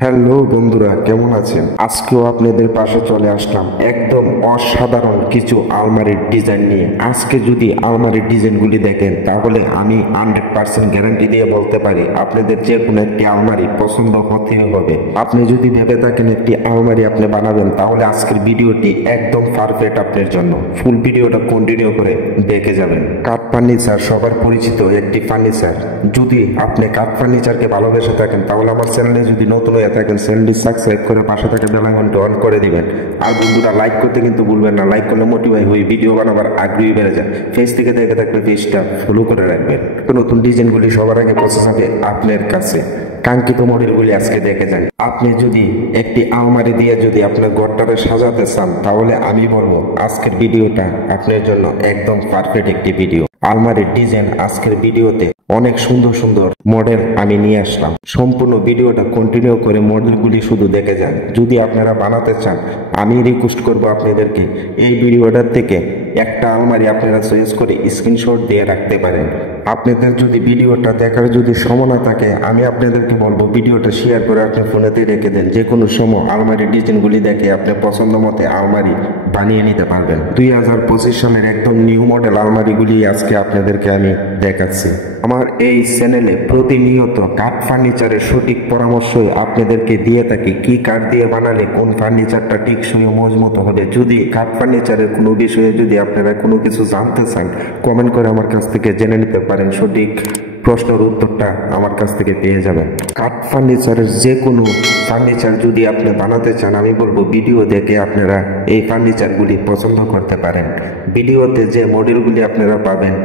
Hello বন্ধুরা, কেমন আছেন? আজকেও আপনাদের পাশে চলে আসলাম একদম অসাধারণ কিছু আলমারির ডিজাইন নিয়ে। আজকে যদি আলমারির ডিজাইনগুলি দেখেন তাহলে আমি 100% গ্যারান্টি দিয়ে বলতে পারি আপনাদের যে কোনো একটি আলমারি পছন্দ হতে হবে। আপনি যদি ভেবে থাকেন একটি আলমারি আপনি বানাবেন তাহলে আজকের ভিডিওটি একদম পারফেক্ট আপনার জন্য। ফুল ভিডিওটা কন্টিনিউ করে দেখে যাবেন। কাঠ ফার্নিচার সবার পরিচিত একটি ফার্নিচার। যদি আপনি কাঠ ফার্নিচারকে ভালোবেসে থাকেন তাহলে আমার চ্যানেলে যদি নতুন হয়ে থাকেন চ্যানেলটি সাবস্ক্রাইব করে পাশে থাকা বেল আইকনটি অন করে দিবেন। আর বন্ধুরা লাইক করতে কিন্তু ভুলবেন না। লাইক করলে মোটিভেট হয়ে ভিডিও বানাবার আগ্রহী বেড়ে যায়। পেজ থেকে দেখে থাকলে পেজটা ফলো করে রাখবেন। নতুন ডিজাইনগুলি সবার আগে পৌঁছে যাবে আপনার কাছে। কাঙ্ক্ষিত মডেলগুলি আজকে দেখে যান। আপনি যদি একটি আলমারি দিয়ে যদি আপনার ঘরটাকে সাজাতে চান তাহলে আমি বলবো আজকের ভিডিওটা আপনার জন্য একদম পারফেক্ট একটি ভিডিও। আলমারির ডিজাইন আজকের ভিডিওতে অনেক সুন্দর সুন্দর মডেল আমি নিয়ে আসলাম। সম্পূর্ণ ভিডিওটা কন্টিনিউ করে মডেলগুলি শুধু দেখে যান। যদি আপনারা বানাতে চান আমি রিকোয়েস্ট করব আপনাদেরকে এই ভিডিওটার থেকে একটা আলমারি আপনারা চয়েস করে স্ক্রিনশট দিয়ে রাখতে পারেন। আপনাদের যদি ভিডিওটা দেখার যদি সময় না থাকে আমি আপনাদেরকে বলবো ভিডিওটা শেয়ার করে আপনি ফোনেতে রেখে দেন। যে কোনো সময় আলমারির ডিজাইনগুলি দেখে আপনি পছন্দ মতো আলমারি বানিয়ে নিতে পারবেন। 2025 সালের একদম নিউ মডেল আলমারিগুলি আজকে আপনাদেরকে আমি দেখাচ্ছি। আমার এই চ্যানেলে প্রতিনিয়ত কাঠ ফার্নিচারের সঠিক পরামর্শ আপনাদেরকে দিয়ে থাকি। কি কাঠ দিয়ে বানালে কোন ফার্নিচারটা টিকসই ও মজবুত হবে। যদি কাঠ ফার্নিচারের কোনো বিষয়ে যদি আপনারা কোনো কিছু জানতে চান কমেন্ট করে আমার কাছ থেকে জেনে নিতে পারেন। সঠিক প্রশ্নের উত্তরটা আমার কাছ থেকে পেয়ে যাবেন। কাঠ ফার্নিচারের যে কোনো ফার্নিচার যদি আপনি বানাতে চান আমি বলবো ভিডিও দেখে আপনারা এই ফার্নিচারগুলি পছন্দ করতে পারেন। ভিডিওতে যে মডেলগুলি আপনারা পাবেন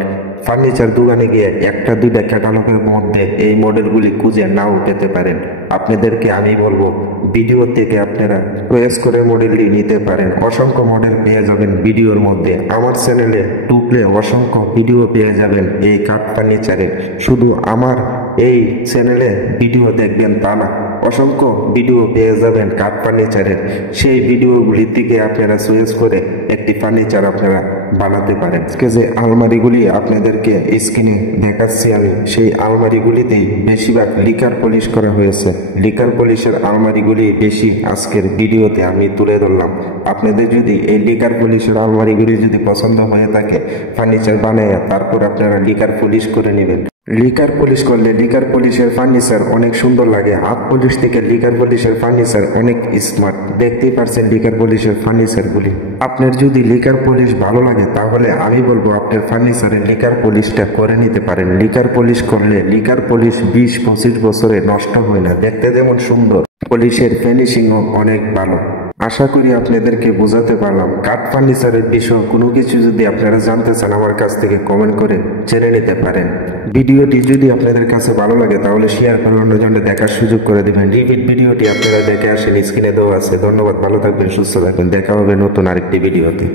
ফার্নিচার দোকানে গিয়ে একটা দুইটা ক্যাটালগের মধ্যে এই মডেলগুলি খুঁজে নাও পেতে পারেন। আপনাদেরকে আমি বলবো ভিডিও থেকে আপনারা চয়েস করে মডেলটি নিতে পারেন। অসংখ্য মডেল পেয়ে যাবেন ভিডিওর মধ্যে। আমার চ্যানেলে ঢুকলে অসংখ্য ভিডিও পেয়ে যাবেন এই কাঠ ফার্নিচারের। শুধু আমার এই চ্যানেলে ভিডিও দেখবেন তা না, অসংখ্য ভিডিও পেয়ে যাবেন কাঠ ফার্নিচারের। সেই ভিডিওগুলি থেকে আপনারা চয়েস করে একটি ফার্নিচার আপনারা বানাতে পারেন। আজকে যে আলমারিগুলি আপনাদেরকে স্ক্রিনে দেখাচ্ছি আমি সেই আলমারিগুলিতেই বেশিরভাগ লিকার পলিশ করা হয়েছে। লিকার পলিশের আলমারিগুলি বেশি আজকের ভিডিওতে আমি তুলে ধরলাম। আপনাদের যদি এই লিকার পলিশের আলমারিগুলি যদি পছন্দ হয়ে থাকে ফার্নিচার বানায় তারপর আপনারা লিকার পলিশ করে নেবেন। লিকার পলিশ করলে লিকার পলিশের ফার্নিচার অনেক সুন্দর লাগে। হাত পলিশ থেকে লিকার পলিশের ফার্নিচার অনেক স্মার্ট। দেখতেই পারছেন লিকার পলিশের ফার্নিচারগুলি। আপনার যদি লিকার পলিশ ভালো লাগে তাহলে আমি বলবো আপনার ফার্নিচারের লিকার পলিশটা করে নিতে পারেন। লিকার পলিশ করলে লিকার পলিশ 20-25 বছরে নষ্ট হয় না। দেখতে যেমন সুন্দর পলিশের ফিনিশিংও অনেক ভালো। আশা করি আপনাদেরকে বোঝাতে পারলাম। কাঠ ফার্নিচারের বিষয় কোনো কিছু যদি আপনারা জানতে চান আমার কাছ থেকে কমেন্ট করে জেনে নিতে পারেন। ভিডিওটি যদি আপনাদের কাছে ভালো লাগে তাহলে শেয়ার করে অন্যজনকে দেখার সুযোগ করে দেবেন। রিপিট ভিডিওটি আপনারা দেখে আসেন, স্ক্রিনে দেওয়া আছে। ধন্যবাদ, ভালো থাকবেন, সুস্থ থাকবেন। দেখা হবে নতুন আরেকটি ভিডিওতে।